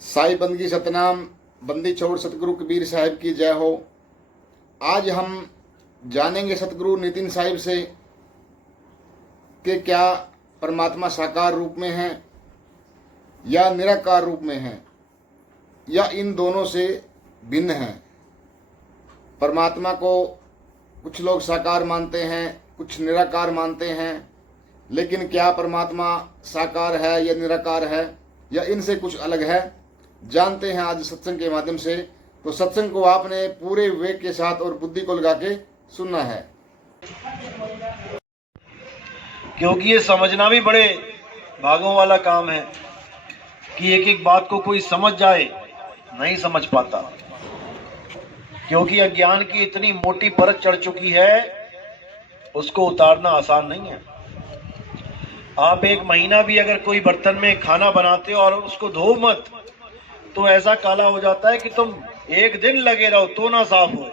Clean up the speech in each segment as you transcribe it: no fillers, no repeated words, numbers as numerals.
साई बंदगी सतनाम, बंदी छोड़ सतगुरु कबीर साहिब की जय हो। आज हम जानेंगे सतगुरु नितिन साहिब से कि क्या परमात्मा साकार रूप में है या निराकार रूप में है या इन दोनों से भिन्न है। परमात्मा को कुछ लोग साकार मानते हैं, कुछ निराकार मानते हैं, लेकिन क्या परमात्मा साकार है या निराकार है या इनसे कुछ अलग है, जानते हैं आज सत्संग के माध्यम से। तो सत्संग को आपने पूरे विवेक के साथ और बुद्धि को लगा के सुनना है, क्योंकि ये समझना भी बड़े भागों वाला काम है कि एक एक बात को कोई समझ जाए, नहीं समझ पाता, क्योंकि अज्ञान की इतनी मोटी परत चढ़ चुकी है, उसको उतारना आसान नहीं है। आप एक महीना भी अगर कोई बर्तन में खाना बनाते हो और उसको धो मत, तो ऐसा काला हो जाता है कि तुम एक दिन लगे रहो तो ना साफ हो।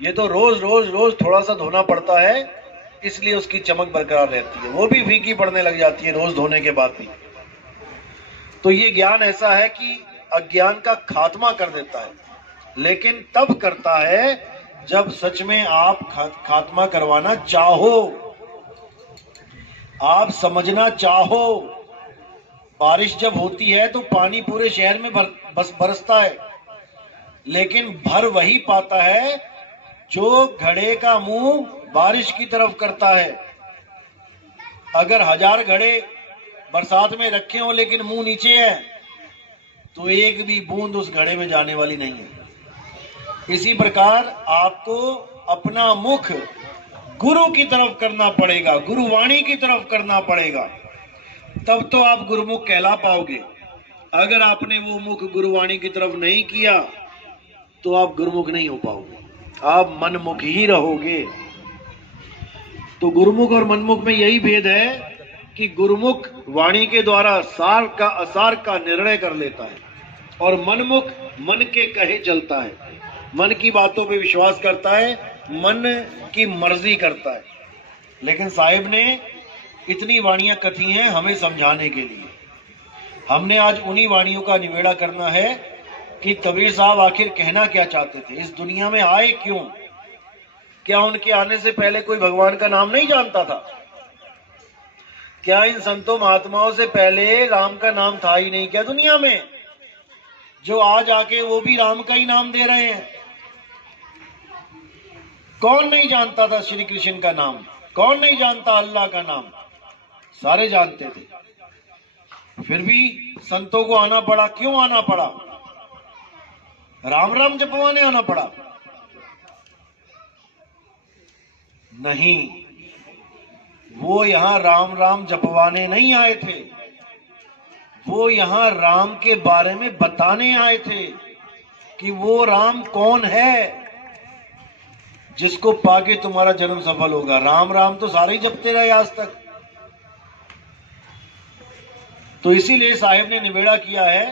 ये तो रोज रोज रोज थोड़ा सा धोना पड़ता है, इसलिए उसकी चमक बरकरार रहती है, वो भी फीकी पड़ने लग जाती है रोज धोने के बाद भी। तो ये ज्ञान ऐसा है कि अज्ञान का खात्मा कर देता है, लेकिन तब करता है जब सच में आप खात्मा करवाना चाहो, आप समझना चाहो। बारिश जब होती है तो पानी पूरे शहर में बरसता है, लेकिन भर वही पाता है जो घड़े का मुंह बारिश की तरफ करता है। अगर 1000 घड़े बरसात में रखे हो लेकिन मुंह नीचे है, तो एक भी बूंद उस घड़े में जाने वाली नहीं है। इसी प्रकार आपको अपना मुख गुरु की तरफ करना पड़ेगा, गुरुवाणी की तरफ करना पड़ेगा, तब तो आप गुरुमुख कहला पाओगे। अगर आपने वो मुख गुरुवाणी की तरफ नहीं किया तो आप गुरुमुख नहीं हो पाओगे, आप मनमुख ही रहोगे। तो गुरुमुख और मनमुख में यही भेद है कि गुरुमुख वाणी के द्वारा सार का असार का निर्णय कर लेता है और मनमुख मन के कहे चलता है, मन की बातों पे विश्वास करता है, मन की मर्जी करता है। लेकिन साहिब ने इतनी वाणियां कथी हैं हमें समझाने के लिए। हमने आज उन्हीं वाणियों का निवेड़ा करना है कि कबीर साहब आखिर कहना क्या चाहते थे, इस दुनिया में आए क्यों। क्या उनके आने से पहले कोई भगवान का नाम नहीं जानता था? क्या इन संतों महात्माओं से पहले राम का नाम था ही नहीं क्या दुनिया में? जो आज आके वो भी राम का ही नाम दे रहे हैं। कौन नहीं जानता था श्री कृष्ण का नाम? कौन नहीं जानता अल्लाह का नाम? सारे जानते थे, फिर भी संतों को आना पड़ा। क्यों आना पड़ा? राम राम जपवाने आना पड़ा? नहीं, वो यहां राम राम जपवाने नहीं आए थे, वो यहां राम के बारे में बताने आए थे कि वो राम कौन है जिसको पाके तुम्हारा जन्म सफल होगा। राम राम तो सारे ही जपते रहे आज तक। तो इसीलिए साहिब ने निवेड़ा किया है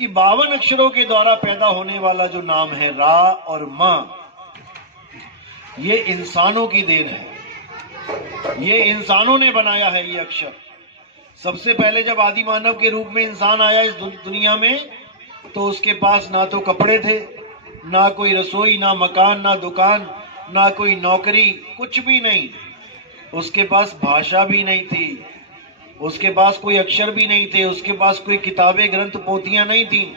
कि 52 अक्षरों के द्वारा पैदा होने वाला जो नाम है रा और मां, ये इंसानों की देन है, ये इंसानों ने बनाया है ये अक्षर। सबसे पहले जब आदि मानव के रूप में इंसान आया इस दुनिया में, तो उसके पास ना तो कपड़े थे, ना कोई रसोई, ना मकान, ना दुकान, ना कोई नौकरी, कुछ भी नहीं। उसके पास भाषा भी नहीं थी, उसके पास कोई अक्षर भी नहीं थे, उसके पास कोई किताबें ग्रंथ पोथियां नहीं थी।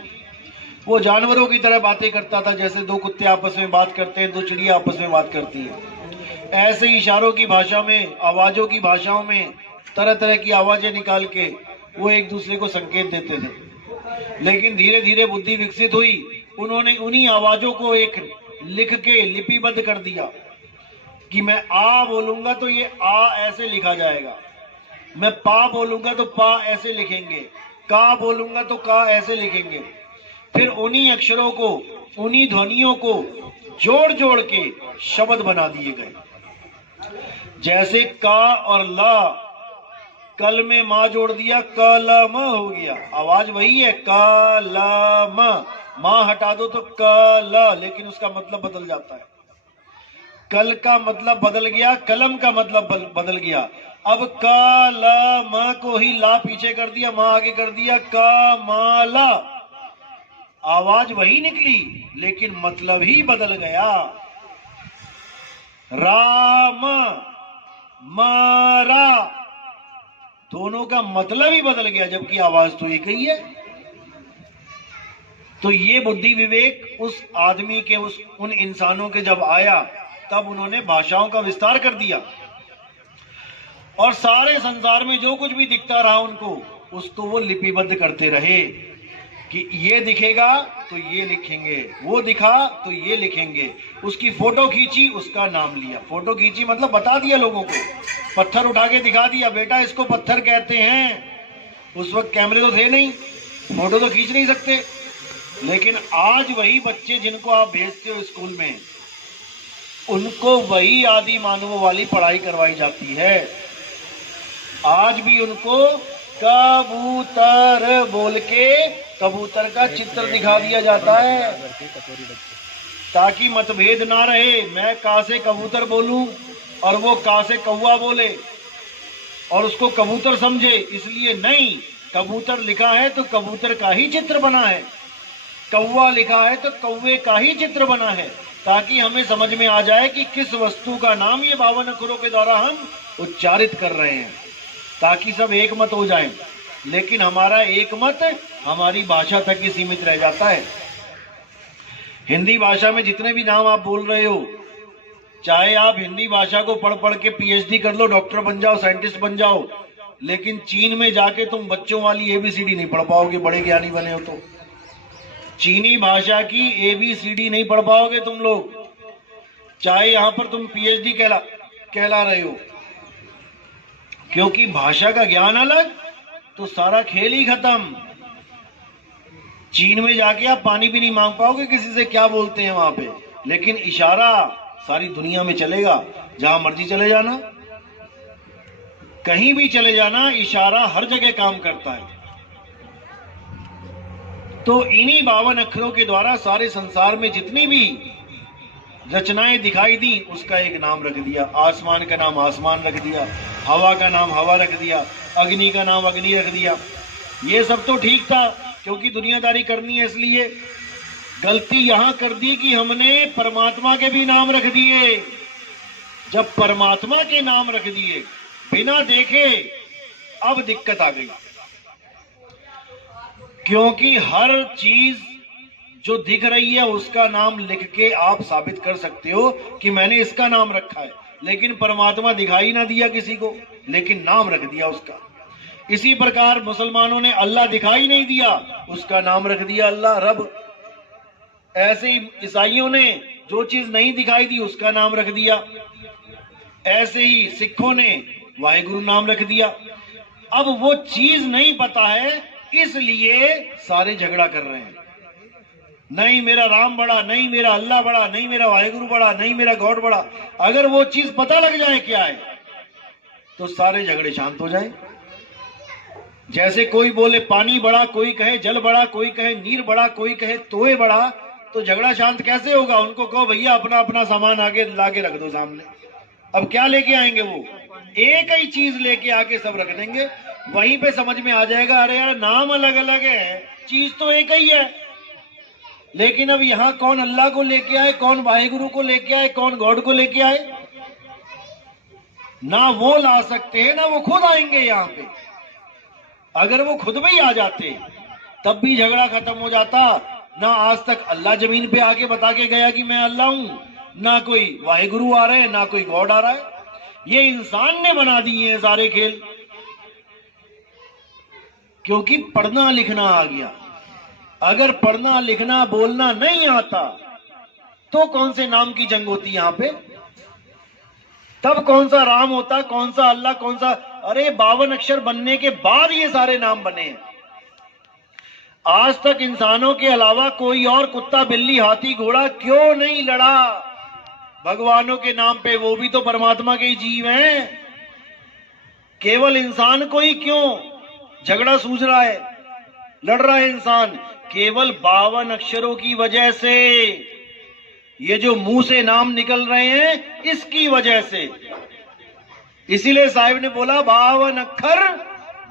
वो जानवरों की तरह बातें करता था, जैसे दो कुत्ते आपस में बात करते हैं, दो चिड़िया आपस में बात करती है। ऐसे इशारों की भाषा में, आवाजों की भाषाओं में तरह तरह की आवाजें निकाल के वो एक दूसरे को संकेत देते थे। लेकिन धीरे धीरे बुद्धि विकसित हुई, उन्होंने उन्हीं आवाजों को एक लिख के लिपिबद्ध कर दिया कि मैं आ बोलूंगा तो ये आ ऐसे लिखा जाएगा, मैं पा बोलूंगा तो पा ऐसे लिखेंगे, का बोलूंगा तो का ऐसे लिखेंगे। फिर उन्हीं अक्षरों को, उन्हीं ध्वनियों को जोड़ जोड़ के शब्द बना दिए गए। जैसे का और ला, कल में मां जोड़ दिया, क ल म हो गया, आवाज वही है क ल म। मां हटा दो तो क ल, लेकिन उसका मतलब बदल जाता है। कल का मतलब बदल गया, कलम का मतलब बदल गया, अब का ल म को ही ला पीछे कर दिया, म आगे कर दिया, का मा ला, आवाज वही निकली लेकिन मतलब ही बदल गया। राम मारा, दोनों का मतलब ही बदल गया जबकि आवाज तो एक ही है। तो ये बुद्धि विवेक उस आदमी के, उन इंसानों के जब आया तब उन्होंने भाषाओं का विस्तार कर दिया और सारे संसार में जो कुछ भी दिखता रहा उनको, उसको वो लिपिबद्ध करते रहे कि ये दिखेगा तो ये लिखेंगे, वो दिखा तो ये लिखेंगे। उसकी फोटो खींची, उसका नाम लिया। फोटो खींची मतलब बता दिया लोगों को, पत्थर उठा के दिखा दिया, बेटा इसको पत्थर कहते हैं। उस वक्त कैमरे तो थे नहीं, फोटो तो खींच नहीं सकते। लेकिन आज वही बच्चे जिनको आप भेजते हो स्कूल में, उनको वही आदि मानवों वाली पढ़ाई करवाई जाती है। आज भी उनको कबूतर बोल के कबूतर का चित्र दिखा दिया जाता है ताकि मतभेद ना रहे। मैं का से कबूतर बोलूं और वो का से कौवा बोले और उसको कबूतर समझे, इसलिए नहीं। कबूतर लिखा है तो कबूतर का ही चित्र बना है, कौवा लिखा है तो कौवे का ही चित्र बना है, ताकि हमें समझ में आ जाए कि किस वस्तु का नाम ये 52 अक्षरों के द्वारा हम उच्चारित कर रहे हैं, ताकि सब एक मत हो जाएं। लेकिन हमारा एक मत हमारी भाषा तक ही सीमित रह जाता है। हिंदी भाषा में जितने भी नाम आप बोल रहे हो, चाहे आप हिंदी भाषा को पढ़ पढ़ के पीएचडी कर लो, डॉक्टर बन जाओ, साइंटिस्ट बन जाओ, लेकिन चीन में जाके तुम बच्चों वाली एबीसीडी नहीं पढ़ पाओगे, बड़े ज्ञानी बने हो तो। चीनी भाषा की एबीसीडी नहीं पढ़ पाओगे तुम लोग, चाहे यहां पर तुम पीएचडी कहला रहे हो, क्योंकि भाषा का ज्ञान अलग तो सारा खेल ही खत्म। चीन में जाके आप पानी भी नहीं मांग पाओगे किसी से, क्या बोलते हैं वहां पे, लेकिन इशारा सारी दुनिया में चलेगा। जहां मर्जी चले जाना, कहीं भी चले जाना, इशारा हर जगह काम करता है। तो इन्हीं 52 अक्षरों के द्वारा सारे संसार में जितनी भी रचनाएं दिखाई दी उसका एक नाम रख दिया। आसमान का नाम आसमान रख दिया, हवा का नाम हवा रख दिया, अग्नि का नाम अग्नि रख दिया। ये सब तो ठीक था क्योंकि दुनियादारी करनी है, इसलिए। गलती यहां कर दी कि हमने परमात्मा के भी नाम रख दिए। जब परमात्मा के नाम रख दिए बिना देखे, अब दिक्कत आ गई, क्योंकि हर चीज जो दिख रही है उसका नाम लिख के आप साबित कर सकते हो कि मैंने इसका नाम रखा है, लेकिन परमात्मा दिखाई ना दिया किसी को, लेकिन नाम रख दिया उसका। इसी प्रकार मुसलमानों ने अल्लाह दिखाई नहीं दिया, उसका नाम रख दिया अल्लाह, रब। ऐसे ही ईसाइयों ने जो चीज नहीं दिखाई दी उसका नाम रख दिया। ऐसे ही सिखों ने वाहिगुरु नाम रख दिया। अब वो चीज नहीं पता है, इसलिए सारे झगड़ा कर रहे हैं। नहीं मेरा राम बड़ा, नहीं मेरा अल्लाह बड़ा, नहीं मेरा वाहिगुरु बड़ा, नहीं मेरा गॉड बड़ा। अगर वो चीज पता लग जाए क्या है तो सारे झगड़े शांत हो जाए। जैसे कोई बोले पानी बड़ा, कोई कहे जल बड़ा, कोई कहे नीर बड़ा, कोई कहे तोए बड़ा, तो झगड़ा शांत कैसे होगा? उनको कहो भैया अपना अपना सामान आगे लाके रख दो सामने। अब क्या लेके आएंगे वो? एक ही चीज लेके आके सब रख देंगे। वहीं पे समझ में आ जाएगा अरे यार नाम अलग अलग है, चीज तो एक ही है। लेकिन अब यहां कौन अल्लाह को लेके आए, कौन वाहिगुरु को लेके आए, कौन गॉड को लेके आए? ना वो ला सकते हैं ना वो खुद आएंगे यहाँ पे। अगर वो खुद भी आ जाते तब भी झगड़ा खत्म हो जाता। ना आज तक अल्लाह जमीन पे आके बता के गया कि मैं अल्लाह हूं, ना कोई वाहिगुरु आ रहे हैं, ना कोई गॉड आ रहा है। ये इंसान ने बना दिए हैं सारे खेल, क्योंकि पढ़ना लिखना आ गया। अगर पढ़ना लिखना बोलना नहीं आता तो कौन से नाम की जंग होती यहां पे? तब कौन सा राम होता, कौन सा अल्लाह, कौन सा? अरे 52 अक्षर बनने के बाद ये सारे नाम बने हैं। आज तक इंसानों के अलावा कोई और कुत्ता बिल्ली हाथी घोड़ा क्यों नहीं लड़ा भगवानों के नाम पे? वो भी तो परमात्मा के ही जीव हैं। केवल इंसान को ही क्यों झगड़ा सूझ रहा है, लड़ रहा है इंसान? केवल 52 अक्षरों की वजह से। ये जो मुंह से नाम निकल रहे हैं इसकी वजह से। इसीलिए साहिब ने बोला 52 अक्षर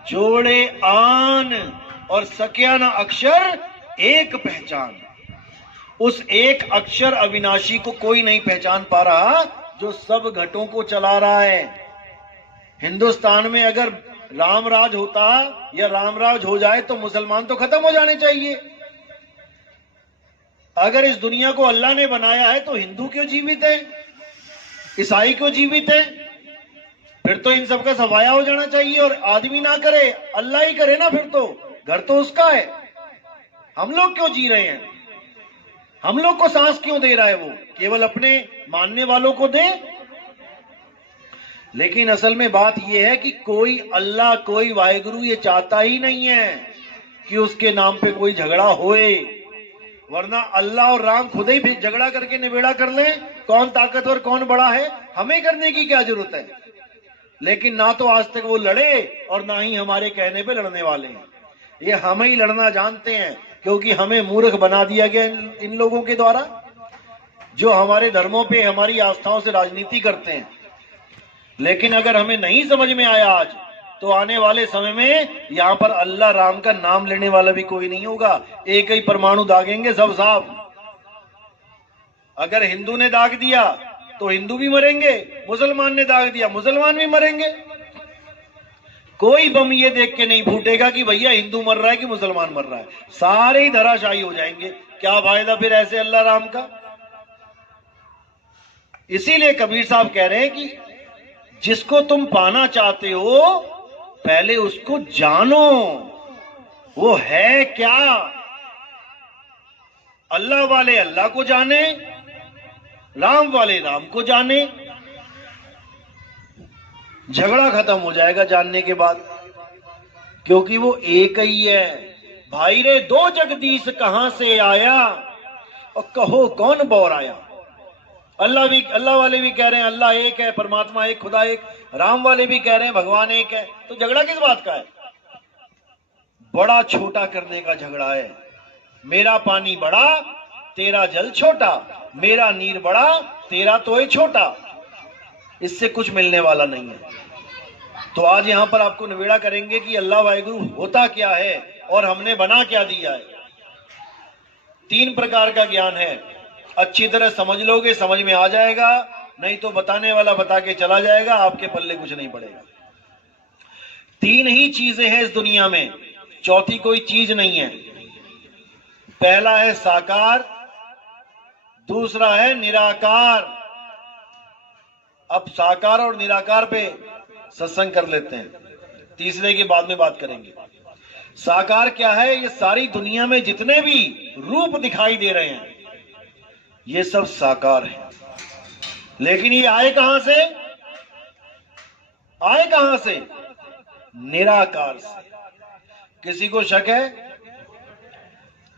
जोड़े आन और सकिया न अक्षर एक पहचान। उस एक अक्षर अविनाशी को कोई नहीं पहचान पा रहा जो सब घटों को चला रहा है। हिंदुस्तान में अगर रामराज होता या रामराज हो जाए तो मुसलमान तो खत्म हो जाने चाहिए। अगर इस दुनिया को अल्लाह ने बनाया है तो हिंदू क्यों जीवित है, ईसाई क्यों जीवित है? फिर तो इन सबका सफाया हो जाना चाहिए और आदमी ना करे, अल्लाह ही करे ना। फिर तो घर तो उसका है। हम लोग क्यों जी रहे हैं? हम लोग को सांस क्यों दे रहा है? वो केवल अपने मानने वालों को दे। लेकिन असल में बात यह है कि कोई अल्लाह, कोई वाहिगुरु ये चाहता ही नहीं है कि उसके नाम पे कोई झगड़ा होए, वरना अल्लाह और राम खुद ही झगड़ा करके निबेड़ा कर ले। कौन ताकतवर, कौन बड़ा है, हमें करने की क्या जरूरत है? लेकिन ना तो आज तक वो लड़े और ना ही हमारे कहने पे लड़ने वाले हैं। ये हम ही लड़ना जानते हैं, क्योंकि हमें मूर्ख बना दिया गया इन लोगों के द्वारा, जो हमारे धर्मों पे, हमारी आस्थाओं से राजनीति करते हैं। लेकिन अगर हमें नहीं समझ में आया आज, तो आने वाले समय में यहां पर अल्लाह राम का नाम लेने वाला भी कोई नहीं होगा। एक ही परमाणु दागेंगे सब साफ। अगर हिंदू ने दाग दिया तो हिंदू भी मरेंगे, मुसलमान ने दाग दिया मुसलमान भी मरेंगे। कोई बम ये देख के नहीं फूटेगा कि भैया हिंदू मर रहा है कि मुसलमान मर रहा है, सारे ही धराशायी हो जाएंगे। क्या फायदा फिर ऐसे अल्लाह राम का? इसीलिए कबीर साहब कह रहे हैं कि जिसको तुम पाना चाहते हो पहले उसको जानो, वो है क्या। अल्लाह वाले अल्लाह को जाने, राम वाले राम को जाने। झगड़ा खत्म हो जाएगा जानने के बाद, क्योंकि वो एक ही है। भाई रे दो जगदीश कहां से आया, और कहो कौन बौर आया। अल्लाह वाले भी कह रहे हैं अल्लाह एक है, परमात्मा एक, खुदा एक। राम वाले भी कह रहे हैं भगवान एक है। तो झगड़ा किस बात का है? बड़ा छोटा करने का झगड़ा है। मेरा पानी बड़ा, तेरा जल छोटा, मेरा नीर बड़ा, तेरा तोय छोटा। इससे कुछ मिलने वाला नहीं है। तो आज यहां पर आपको निवेड़ा करेंगे कि अल्लाह वाहिगुरु होता क्या है और हमने बना क्या दिया है। 3 प्रकार का ज्ञान है। अच्छी तरह समझ लोगे समझ में आ जाएगा, नहीं तो बताने वाला बता के चला जाएगा, आपके पल्ले कुछ नहीं पड़ेगा। 3 ही चीजें हैं इस दुनिया में, चौथी कोई चीज नहीं है। पहला है साकार, दूसरा है निराकार। अब साकार और निराकार पे सत्संग कर लेते हैं, तीसरे के बाद में बात करेंगे। साकार क्या है? ये सारी दुनिया में जितने भी रूप दिखाई दे रहे हैं ये सब साकार है। लेकिन ये आए कहां से? आए कहां से? निराकार से। किसी को शक है?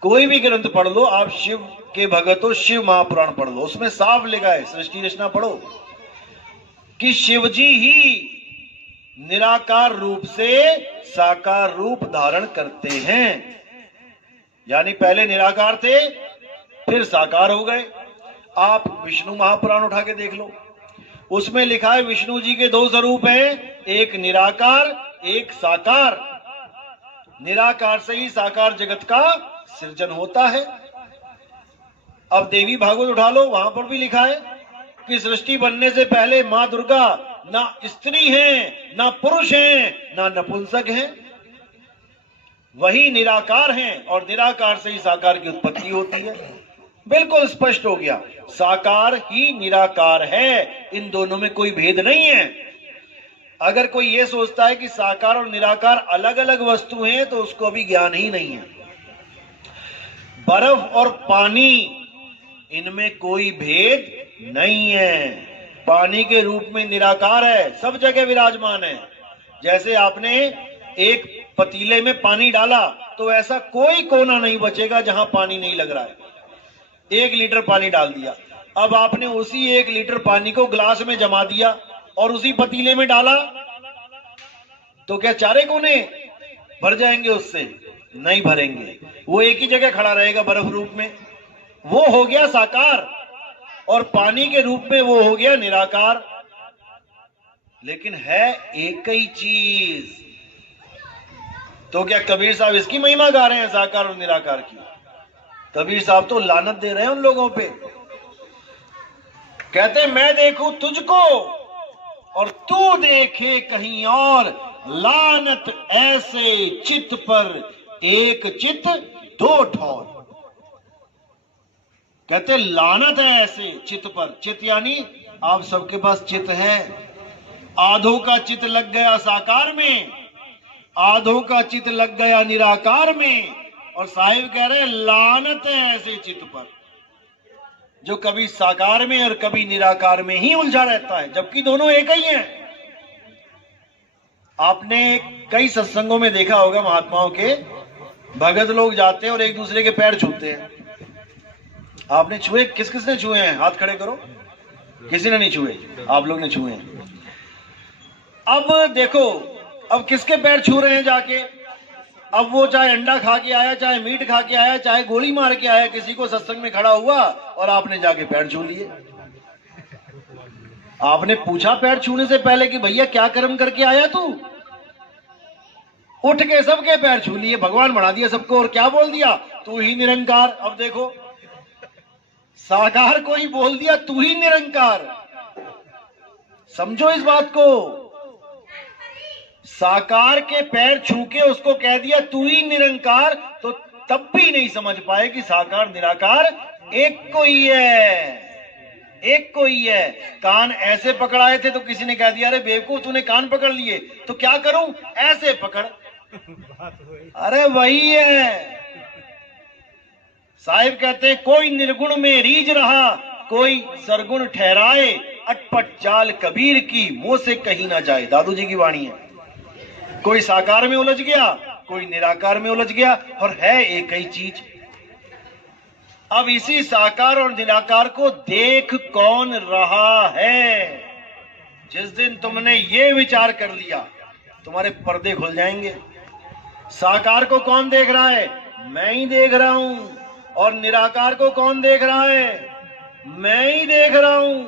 कोई भी ग्रंथ पढ़ लो आप, शिव के भगत हो, शिव महापुराण पढ़ लो, उसमें साफ लिखा है, सृष्टि रचना पढ़ो, कि शिवजी ही निराकार रूप से साकार रूप धारण करते हैं। यानी पहले निराकार थे फिर साकार हो गए। आप विष्णु महापुराण उठा के देख लो, उसमें लिखा है विष्णु जी के 2 स्वरूप हैं, एक निराकार एक साकार। निराकार से ही साकार जगत का सृजन होता है। अब देवी भागवत उठा लो, वहां पर भी लिखा है कि सृष्टि बनने से पहले मां दुर्गा ना स्त्री हैं, ना पुरुष हैं, ना नपुंसक हैं, वही निराकार हैं और निराकार से ही साकार की उत्पत्ति होती है। बिल्कुल स्पष्ट हो गया, साकार ही निराकार है, इन दोनों में कोई भेद नहीं है। अगर कोई ये सोचता है कि साकार और निराकार अलग अलग वस्तु हैं तो उसको अभी ज्ञान ही नहीं है। बर्फ और पानी, इनमें कोई भेद नहीं है। पानी के रूप में निराकार है, सब जगह विराजमान है। जैसे आपने एक पतीले में पानी डाला तो ऐसा कोई कोना नहीं बचेगा जहां पानी नहीं लग रहा है। 1 लीटर पानी डाल दिया, अब आपने उसी 1 लीटर पानी को ग्लास में जमा दिया और उसी पतीले में डाला तो क्या चारे कोने भर जाएंगे? उससे नहीं भरेंगे, वो एक ही जगह खड़ा रहेगा बर्फ रूप में। वो हो गया साकार और पानी के रूप में वो हो गया निराकार। लेकिन है एक ही चीज। तो क्या कबीर साहब इसकी महिमा गा रहे हैं, साकार और निराकार की? कबीर साहब तो लानत दे रहे हैं उन लोगों पे। कहते मैं देखूं तुझको और तू देखे कहीं और, लानत ऐसे चित पर एक चित दो ठौर। कहते लानत है ऐसे चित पर। चित यानी आप सबके पास चित है। आधों का चित लग गया साकार में, आधों का चित लग गया निराकार में, और साहिब कह रहे लानत है ऐसे चित पर जो कभी साकार में और कभी निराकार में ही उलझा रहता है, जबकि दोनों एक ही हैं। आपने कई सत्संगों में देखा होगा, महात्माओं के भगत लोग जाते हैं और एक दूसरे के पैर छूते हैं। आपने छुए? किस किसने छुए हैं? हाथ खड़े करो। किसी ने नहीं छुए, आप लोग ने छुए हैं। अब देखो, अब किसके पैर छू रहे हैं जाके? अब वो चाहे अंडा खा के आया, चाहे मीट खा के आया, चाहे गोली मार के आया, किसी को सत्संग में खड़ा हुआ और आपने जाके पैर छू लिए। आपने पूछा पैर छूने से पहले कि भैया क्या कर्म करके आया तू? उठ के सबके पैर छू लिए, भगवान बना दिया सबको, और क्या बोल दिया? तू ही निरंकार। अब देखो, साकार को ही बोल दिया तू ही निरंकार। समझो इस बात को। साकार के पैर छू के उसको कह दिया तू ही निरंकार, तो तब भी नहीं समझ पाए कि साकार निराकार एक को ही है, एक को ही है। कान ऐसे पकड़ाए थे तो किसी ने कह दिया अरे बेवकूफ तूने कान पकड़ लिए, तो क्या करूं? ऐसे पकड़। अरे वही है। साहिब कहते कोई निर्गुण में रीझ रहा, कोई सरगुण ठहराए, अटपट चाल कबीर की मुंह से कहीं ना जाए। दादू जी की वाणी है। कोई साकार में उलझ गया, कोई निराकार में उलझ गया, और है एक ही चीज। अब इसी साकार और निराकार को देख कौन रहा है? जिस दिन तुमने ये विचार कर लिया, तुम्हारे पर्दे खुल जाएंगे। साकार को कौन देख रहा है? मैं ही देख रहा हूं। और निराकार को कौन देख रहा है? मैं ही देख रहा हूं।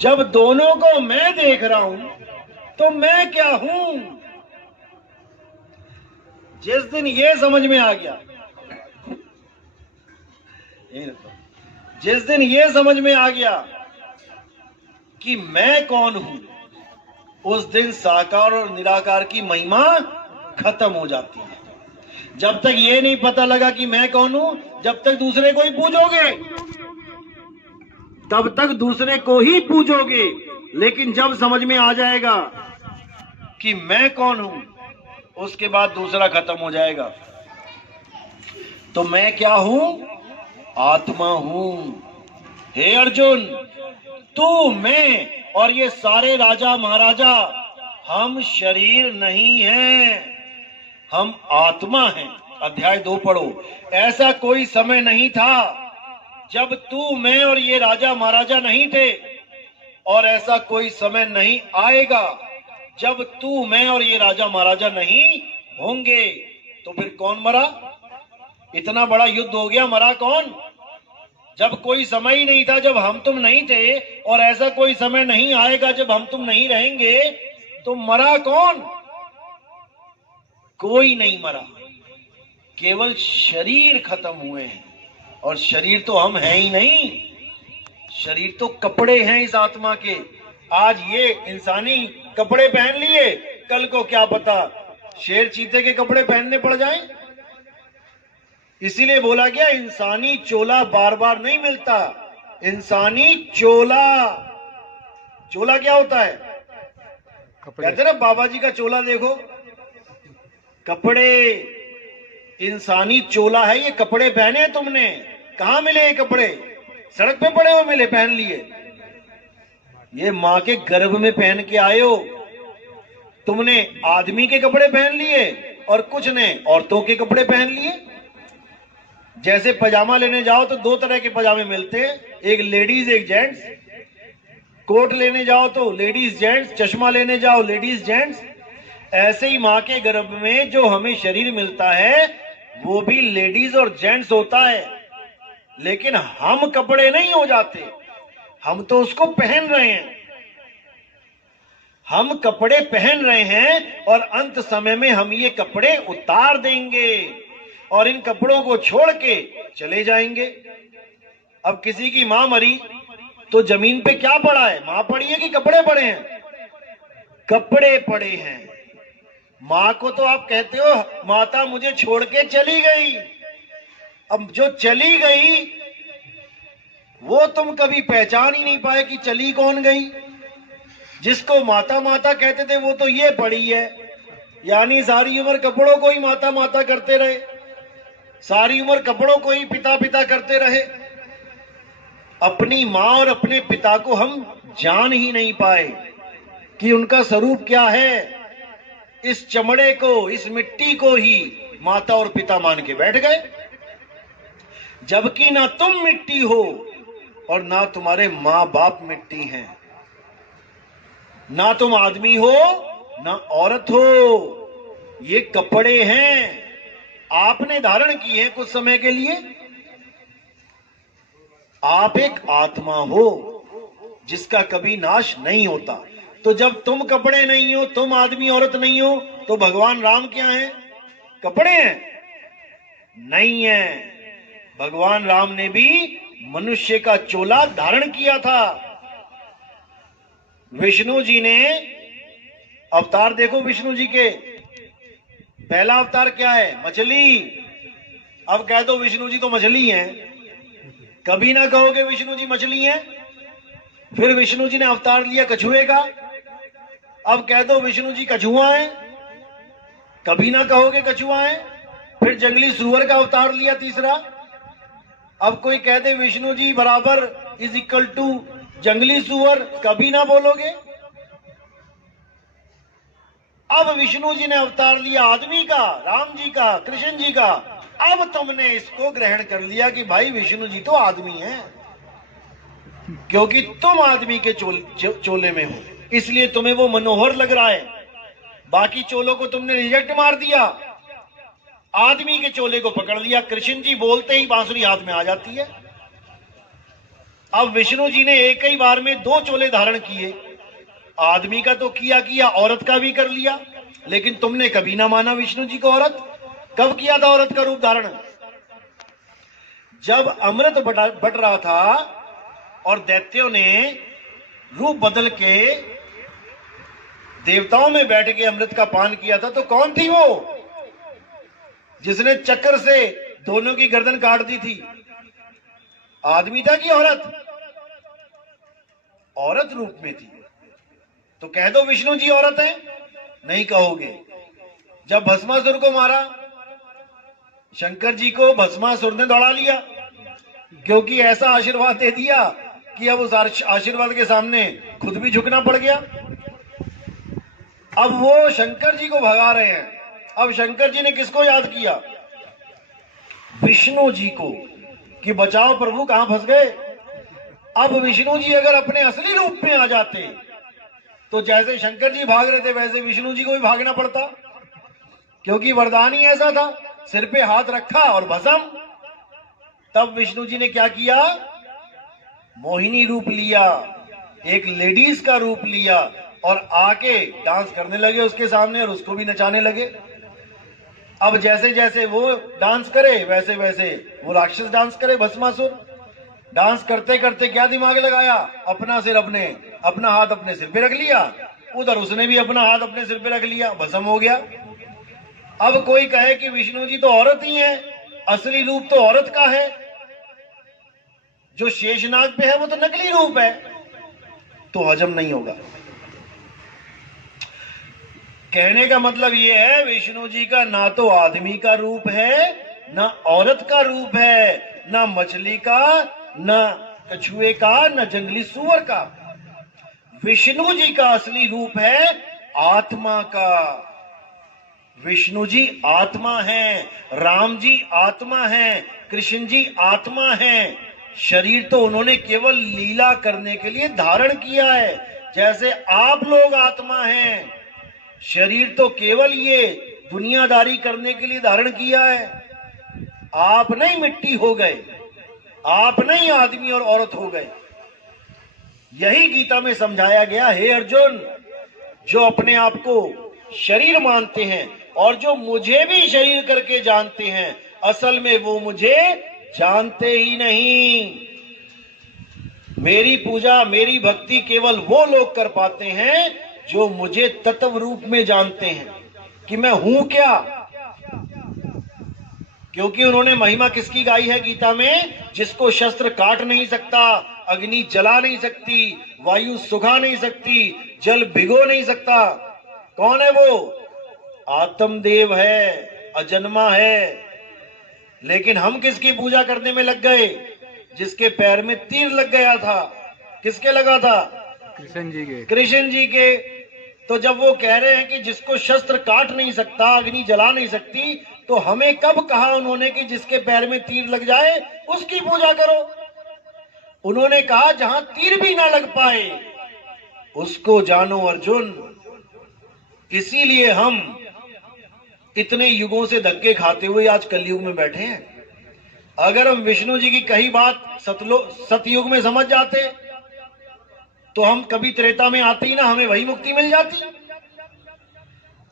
जब दोनों को मैं देख रहा हूं तो मैं क्या हूं? जिस दिन ये समझ में आ गया, जिस दिन ये समझ में आ गया कि मैं कौन हूं, उस दिन साकार और निराकार की महिमा खत्म हो जाती है। जब तक ये नहीं पता लगा कि मैं कौन हूं, जब तक दूसरे को ही पूजोगे, तब तक दूसरे को ही पूजोगे। लेकिन जब समझ में आ जाएगा कि मैं कौन हूं, उसके बाद दूसरा खत्म हो जाएगा। तो मैं क्या हूं? आत्मा हूं। हे अर्जुन, तू, मैं और ये सारे राजा महाराजा, हम शरीर नहीं हैं, हम आत्मा हैं। अध्याय 2 पढ़ो। ऐसा कोई समय नहीं था जब तू, मैं और ये राजा महाराजा नहीं थे, और ऐसा कोई समय नहीं आएगा जब तू, मैं और ये राजा महाराजा नहीं होंगे। तो फिर कौन मरा? इतना बड़ा युद्ध हो गया, मरा कौन? जब कोई समय ही नहीं था जब हम तुम नहीं थे, और ऐसा कोई समय नहीं आएगा जब हम तुम नहीं रहेंगे, तो मरा कौन? कोई नहीं मरा, केवल शरीर खत्म हुए हैं। और शरीर तो हम हैं ही नहीं, शरीर तो कपड़े हैं इस आत्मा के। आज ये इंसानी कपड़े पहन लिए, कल को क्या पता शेर चीते के कपड़े पहनने पड़ जाएं। इसीलिए बोला गया इंसानी चोला बार बार नहीं मिलता। इंसानी चोला, चोला क्या होता है? कहते ना बाबा जी का चोला देखो, कपड़े। इंसानी चोला है ये। कपड़े पहने तुमने, कहां मिले ये कपड़े? सड़क पे पड़े हुए मिले, पहन लिए। ये मां के गर्भ में पहन के आए हो। तुमने आदमी के कपड़े पहन लिए और कुछ ने औरतों के कपड़े पहन लिए। जैसे पजामा लेने जाओ तो 2 तरह के पजामे मिलते हैं, एक लेडीज एक जेंट्स। कोट लेने जाओ तो लेडीज जेंट्स, चश्मा लेने जाओ लेडीज जेंट्स। ऐसे ही मां के गर्भ में जो हमें शरीर मिलता है वो भी लेडीज और जेंट्स होता है। लेकिन हम कपड़े नहीं हो जाते, हम तो उसको पहन रहे हैं। हम कपड़े पहन रहे हैं और अंत समय में हम ये कपड़े उतार देंगे और इन कपड़ों को छोड़ के चले जाएंगे। अब किसी की मां मरी तो जमीन पे क्या पड़ा है? मां पड़ी है कि कपड़े पड़े हैं? कपड़े पड़े हैं। मां को तो आप कहते हो माता मुझे छोड़ के चली गई। अब जो चली गई वो तुम कभी पहचान ही नहीं पाए कि चली कौन गई। जिसको माता माता कहते थे वो तो ये पड़ी है, यानी सारी उम्र कपड़ों को ही माता माता करते रहे, सारी उम्र कपड़ों को ही पिता पिता करते रहे। अपनी मां और अपने पिता को हम जान ही नहीं पाए कि उनका स्वरूप क्या है। इस चमड़े को, इस मिट्टी को ही माता और पिता मान के बैठ गए, जबकि ना तुम मिट्टी हो और ना तुम्हारे मां बाप मिट्टी हैं। ना तुम आदमी हो ना औरत हो, ये कपड़े हैं, आपने धारण किए हैं कुछ समय के लिए। आप एक आत्मा हो जिसका कभी नाश नहीं होता। तो जब तुम कपड़े नहीं हो, तुम आदमी औरत नहीं हो, तो भगवान राम क्या हैं? कपड़े हैं? नहीं है। भगवान राम ने भी मनुष्य का चोला धारण किया था। विष्णु जी ने अवतार देखो, विष्णु जी के पहला अवतार क्या है? मछली। अब कह दो विष्णु जी तो मछली हैं, कभी ना कहोगे विष्णु जी मछली हैं। फिर विष्णु जी ने अवतार लिया कछुए का, अब कह दो विष्णु जी कछुआ है, कभी ना कहोगे कछुआ है। फिर जंगली सुअर का अवतार लिया तीसरा, अब कोई कह दे विष्णु जी बराबर इज इक्वल टू जंगली सुअर, कभी ना बोलोगे। अब विष्णु जी ने अवतार लिया आदमी का, राम जी का, कृष्ण जी का। अब तुमने इसको ग्रहण कर लिया कि भाई विष्णु जी तो आदमी हैं, क्योंकि तुम आदमी के चोले में हो, इसलिए तुम्हें वो मनोहर लग रहा है। बाकी चोलों को तुमने रिजेक्ट मार दिया, आदमी के चोले को पकड़ लिया। कृष्ण जी बोलते ही बांसुरी हाथ में आ जाती है। अब विष्णु जी ने एक ही बार में दो चोले धारण किए, आदमी का तो किया, औरत का भी कर लिया, लेकिन तुमने कभी ना माना विष्णु जी को औरत। कब किया था औरत का रूप धारण? जब अमृत बट रहा था और दैत्यों ने रूप बदल के देवताओं में बैठ के अमृत का पान किया था, तो कौन थी वो जिसने चक्र से दोनों की गर्दन काट दी थी? आदमी था कि औरत? औरत रूप में थी। तो कह दो विष्णु जी औरत है? नहीं कहोगे। जब भस्मासुर को मारा, शंकर जी को भस्मासुर ने दौड़ा लिया, क्योंकि ऐसा आशीर्वाद दे दिया कि अब उस आशीर्वाद के सामने खुद भी झुकना पड़ गया। अब वो शंकर जी को भगा रहे हैं। अब शंकर जी ने किसको याद किया? विष्णु जी को, कि बचाओ प्रभु कहां फंस गए। अब विष्णु जी अगर अपने असली रूप में आ जाते तो जैसे शंकर जी भाग रहे थे वैसे विष्णु जी को भी भागना पड़ता, क्योंकि वरदान ही ऐसा था। सिर पे हाथ रखा और भस्म। तब विष्णु जी ने क्या किया? मोहिनी रूप लिया, एक लेडीज का रूप लिया और आके डांस करने लगे उसके सामने और उसको भी नचाने लगे। अब जैसे जैसे वो डांस करे वैसे वैसे वो राक्षस डांस करे, भस्मासुर। डांस करते करते क्या दिमाग लगाया? अपना हाथ अपने सिर पे रख लिया, उधर उसने भी अपना हाथ अपने सिर पे रख लिया, भस्म हो गया। अब कोई कहे कि विष्णु जी तो औरत ही है, असली रूप तो औरत का है, जो शेषनाग पे है वो तो नकली रूप है, तो हजम नहीं होगा। कहने का मतलब ये है विष्णु जी का ना तो आदमी का रूप है, ना औरत का रूप है, ना मछली का, ना कछुए का, ना जंगली सुअर का। विष्णु जी का असली रूप है आत्मा का। विष्णु जी आत्मा है, राम जी आत्मा है, कृष्ण जी आत्मा है। शरीर तो उन्होंने केवल लीला करने के लिए धारण किया है, जैसे आप लोग आत्मा हैं। शरीर तो केवल ये दुनियादारी करने के लिए धारण किया है। आप नहीं मिट्टी हो गए, आप नहीं आदमी और औरत हो गए। यही गीता में समझाया गया। हे अर्जुन, जो अपने आप को शरीर मानते हैं और जो मुझे भी शरीर करके जानते हैं, असल में वो मुझे जानते ही नहीं। मेरी पूजा, मेरी भक्ति केवल वो लोग कर पाते हैं जो मुझे तत्व रूप में जानते हैं कि मैं हूं क्या। क्योंकि उन्होंने महिमा किसकी गाई है गीता में? जिसको शस्त्र काट नहीं सकता, अग्नि जला नहीं सकती, वायु सुखा नहीं सकती, जल भिगो नहीं सकता। कौन है वो? आत्मदेव है, अजन्मा है। लेकिन हम किसकी पूजा करने में लग गए? जिसके पैर में तीर लग गया था। किसके लगा था? कृष्ण जी के। कृष्ण जी के। तो जब वो कह रहे हैं कि जिसको शस्त्र काट नहीं सकता, अग्नि जला नहीं सकती, तो हमें कब कहा उन्होंने कि जिसके पैर में तीर लग जाए उसकी पूजा करो? उन्होंने कहा जहां तीर भी ना लग पाए उसको जानो अर्जुन। इसीलिए हम इतने युगों से धक्के खाते हुए आज कलयुग में बैठे हैं। अगर हम विष्णु जी की कही बात सतयुग में समझ जाते तो हम कभी त्रेता में आते ही ना, हमें वही मुक्ति मिल जाती।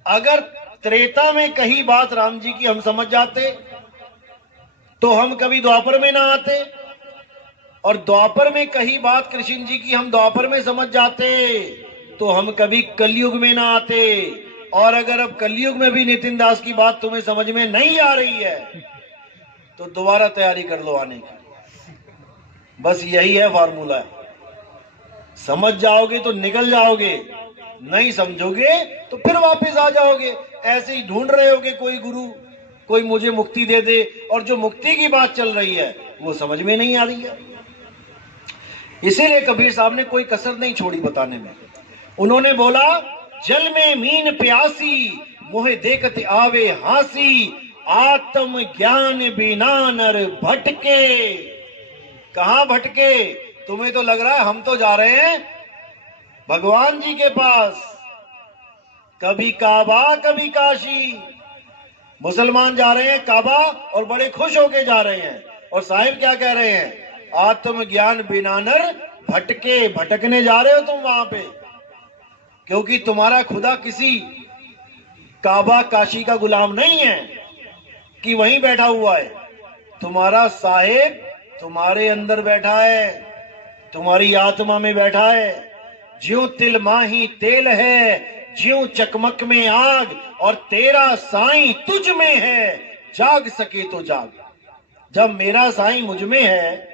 अगर त्रेता में कही बात राम जी की हम समझ जाते तो हम कभी द्वापर में ना आते, और द्वापर में कही बात कृष्ण जी की हम द्वापर में समझ जाते तो हम कभी कलयुग में ना आते। और अगर अब कलयुग में भी नितिन दास की बात तुम्हें समझ में नहीं आ रही है तो दोबारा तैयारी कर लो आने की। बस यही है फार्मूला। समझ जाओगे तो निकल जाओगे, नहीं समझोगे तो फिर वापस आ जाओगे। ऐसे ही ढूंढ रहे होगे कोई गुरु, कोई मुझे मुक्ति दे दे, और जो मुक्ति की बात चल रही है वो समझ में नहीं आ रही है। इसीलिए कबीर साहब ने कोई कसर नहीं छोड़ी बताने में। उन्होंने बोला, जल में मीन प्यासी, मोहे देखते आवे हासी, आत्म ज्ञान बिना नर भटके। कहां भटके? तुम्हें तो लग रहा है हम तो जा रहे हैं भगवान जी के पास। कभी काबा कभी काशी। मुसलमान जा रहे हैं काबा और बड़े खुश होके जा रहे हैं, और साहिब क्या कह रहे हैं? आत्म ज्ञान बिना नर भटके। भटकने जा रहे हो तुम वहां पे, क्योंकि तुम्हारा खुदा किसी काबा काशी का गुलाम नहीं है कि वहीं बैठा हुआ है। तुम्हारा साहिब तुम्हारे अंदर बैठा है, तुम्हारी आत्मा में बैठा है। ज्यों तिल माही तेल है, ज्यों चकमक में आग, और तेरा साईं तुझ में है, जाग सके तो जाग। जब मेरा साईं मुझ में है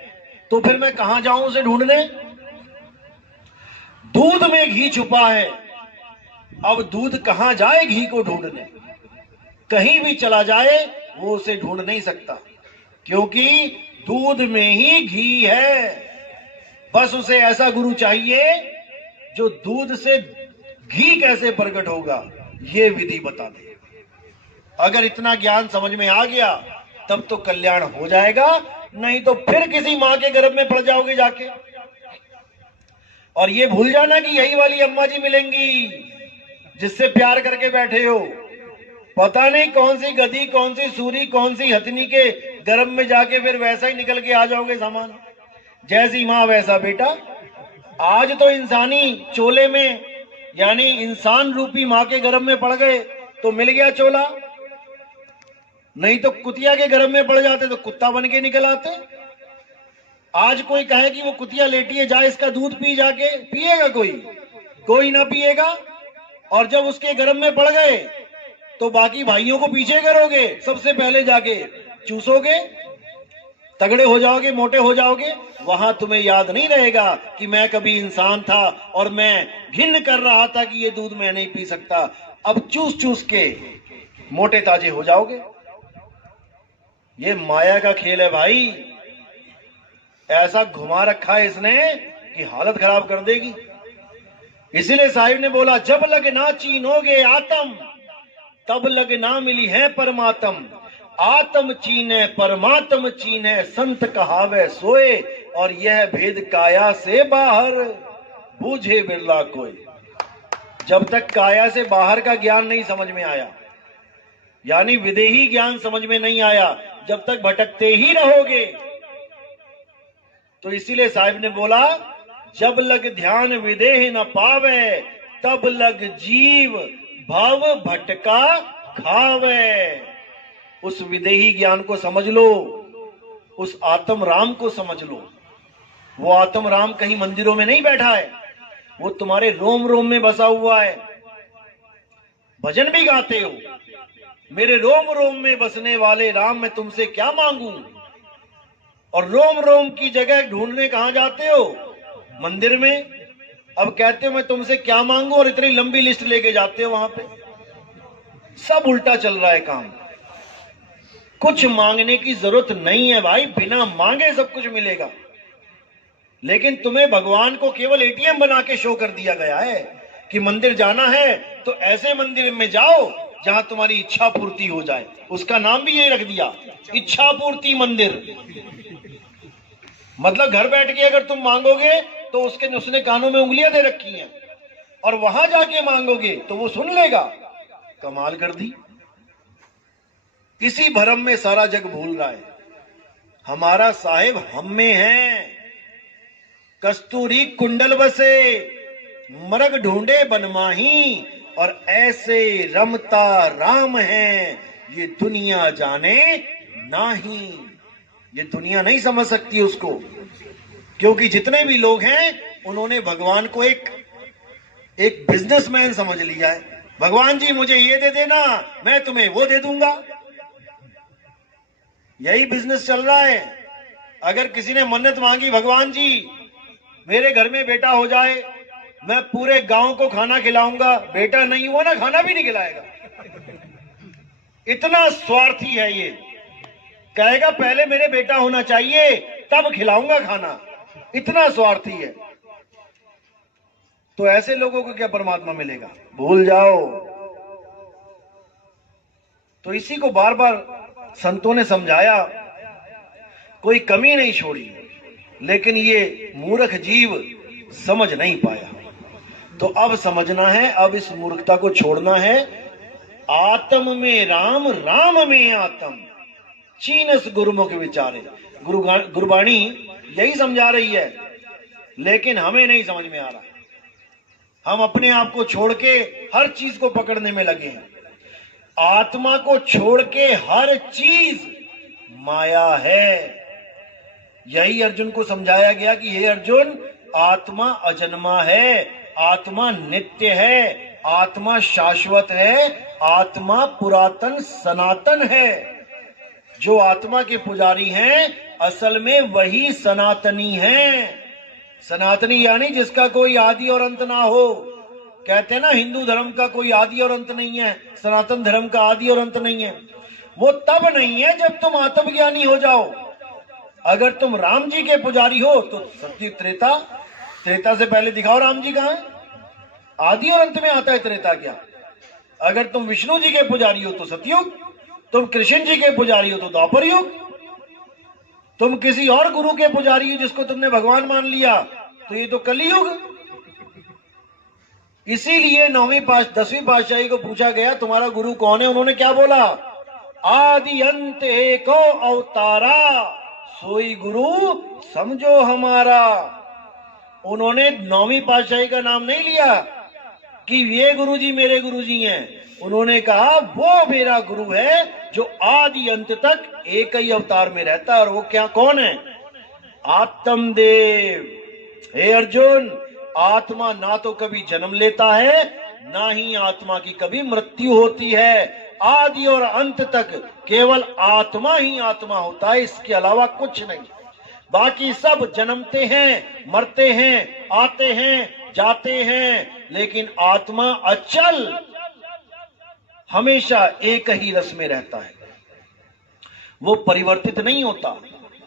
तो फिर मैं कहां जाऊं उसे ढूंढने? दूध में घी छुपा है, अब दूध कहां जाए घी को ढूंढने? कहीं भी चला जाए वो उसे ढूंढ नहीं सकता, क्योंकि दूध में ही घी है। बस उसे ऐसा गुरु चाहिए जो दूध से घी कैसे प्रकट होगा ये विधि बता दे। अगर इतना ज्ञान समझ में आ गया तब तो कल्याण हो जाएगा, नहीं तो फिर किसी मां के गर्भ में पड़ जाओगे जाके। और ये भूल जाना कि यही वाली अम्मा जी मिलेंगी जिससे प्यार करके बैठे हो। पता नहीं कौन सी गधी, कौन सी सूरी, कौन सी हथनी के गर्भ में जाके फिर वैसा ही निकल के आ जाओगे सामान। जैसी मां वैसा बेटा। आज तो इंसानी चोले में, यानी इंसान रूपी मां के गर्भ में पड़ गए तो मिल गया चोला, नहीं तो कुतिया के गर्भ में पड़ जाते तो कुत्ता बन के निकल आते। आज कोई कहे कि वो कुतिया लेटी है, जाए इसका दूध पी, जाके पिएगा कोई? कोई ना पिएगा। और जब उसके गर्भ में पड़ गए तो बाकी भाइयों को पीछे करोगे, सबसे पहले जाके चूसोगे, तगड़े हो जाओगे, मोटे हो जाओगे। वहां तुम्हें याद नहीं रहेगा कि मैं कभी इंसान था और मैं घिन कर रहा था कि ये दूध मैं नहीं पी सकता। अब चूस चूस के मोटे ताजे हो जाओगे। ये माया का खेल है भाई, ऐसा घुमा रखा है इसने कि हालत खराब कर देगी। इसीलिए साहिब ने बोला, जब लग ना चीनोगे आत्म, तब लग ना मिली है परमात्म। आत्म चीने परमात्म चीने, संत कहावे सोए, और यह भेद काया से बाहर, बूझे बिरला कोई। जब तक काया से बाहर का ज्ञान नहीं समझ में आया, यानी विदेही ज्ञान समझ में नहीं आया, जब तक भटकते ही रहोगे। तो इसीलिए साहिब ने बोला, जब लग ध्यान विदेह न पावे, तब लग जीव भव भटका खावे। उस विदेही ज्ञान को समझ लो, उस आत्म राम को समझ लो। वो आत्म राम कहीं मंदिरों में नहीं बैठा है, वो तुम्हारे रोम रोम में बसा हुआ है। भजन भी गाते हो, मेरे रोम रोम में बसने वाले राम मैं तुमसे क्या मांगू। और रोम रोम की जगह ढूंढने कहां जाते हो? मंदिर में। अब कहते हो मैं तुमसे क्या मांगू, और इतनी लंबी लिस्ट लेके जाते हो वहां पे। सब उल्टा चल रहा है काम। कुछ मांगने की जरूरत नहीं है भाई, बिना मांगे सब कुछ मिलेगा। लेकिन तुम्हें भगवान को केवल एटीएम बना के शो कर दिया गया है कि मंदिर जाना है तो ऐसे मंदिर में जाओ जहां तुम्हारी इच्छा पूर्ति हो जाए। उसका नाम भी यही रख दिया, इच्छा पूर्ति मंदिर। मतलब घर बैठ के अगर तुम मांगोगे तो उसने कानों में उंगलियां दे रखी हैं, और वहां जाके मांगोगे तो वो सुन लेगा। कमाल कर दी। इसी भरम में सारा जग भूल रहा है। हमारा साहेब हम में है। कस्तूरी कुंडल बसे, मरग ढूंढे बनमाही, और ऐसे रमता राम है ये दुनिया जाने नाही। ये दुनिया नहीं समझ सकती उसको, क्योंकि जितने भी लोग हैं उन्होंने भगवान को एक बिजनेसमैन समझ लिया है। भगवान जी मुझे ये दे देना, मैं तुम्हें वो दे दूंगा। यही बिजनेस चल रहा है। अगर किसी ने मन्नत मांगी, भगवान जी मेरे घर में बेटा हो जाए, मैं पूरे गांव को खाना खिलाऊंगा, बेटा नहीं हुआ ना, खाना भी नहीं खिलाएगा। इतना स्वार्थी है ये। कहेगा पहले मेरे बेटा होना चाहिए तब खिलाऊंगा खाना। इतना स्वार्थी है। तो ऐसे लोगों को क्या परमात्मा मिलेगा? भूल जाओ। तो इसी को बार बार संतों ने समझाया, कोई कमी नहीं छोड़ी, लेकिन ये मूर्ख जीव समझ नहीं पाया। तो अब समझना है, अब इस मूर्खता को छोड़ना है। आत्म में राम, राम में आत्म, चीनस गुरुमुख विचारे। गुरबाणी यही समझा रही है, लेकिन हमें नहीं समझ में आ रहा। हम अपने आप को छोड़ के हर चीज को पकड़ने में लगे हैं। आत्मा को छोड़ के हर चीज माया है। यही अर्जुन को समझाया गया कि हे अर्जुन, आत्मा अजन्मा है, आत्मा नित्य है, आत्मा शाश्वत है, आत्मा पुरातन सनातन है। जो आत्मा के पुजारी हैं असल में वही सनातनी हैं। सनातनी यानी जिसका कोई आदि और अंत ना हो। कहते हैं ना हिंदू धर्म का कोई आदि और अंत नहीं है, सनातन धर्म का आदि और अंत नहीं है। वो तब नहीं है जब तुम आत्मज्ञानी हो जाओ। अगर तुम राम जी के पुजारी हो तो सत्युग त्रेता, त्रेता से पहले दिखाओ राम जी कहां है। आदि और अंत में आता है त्रेता क्या? अगर तुम विष्णु जी के पुजारी हो तो सतयुग, तुम कृष्ण जी के पुजारी हो तो द्वापर युग, तुम किसी और गुरु के पुजारी हो जिसको तुमने भगवान मान लिया तो ये तो कलियुग। इसीलिए 10वीं पातशाही को पूछा गया तुम्हारा गुरु कौन है? उन्होंने क्या बोला? आदि अंत एको अवतारा, सोई गुरु समझो हमारा। उन्होंने 9वीं पातशाही का नाम नहीं लिया कि ये गुरुजी मेरे गुरुजी हैं। उन्होंने कहा वो मेरा गुरु है जो आदि अंत तक एक ही अवतार में रहता है। और वो क्या, कौन है? आत्मदेव। हे अर्जुन, आत्मा ना तो कभी जन्म लेता है, ना ही आत्मा की कभी मृत्यु होती है। आदि और अंत तक केवल आत्मा ही आत्मा होता है, इसके अलावा कुछ नहीं। बाकी सब जन्मते हैं, मरते हैं, आते हैं, जाते हैं, लेकिन आत्मा अचल हमेशा एक ही रस में रहता है। वो परिवर्तित नहीं होता,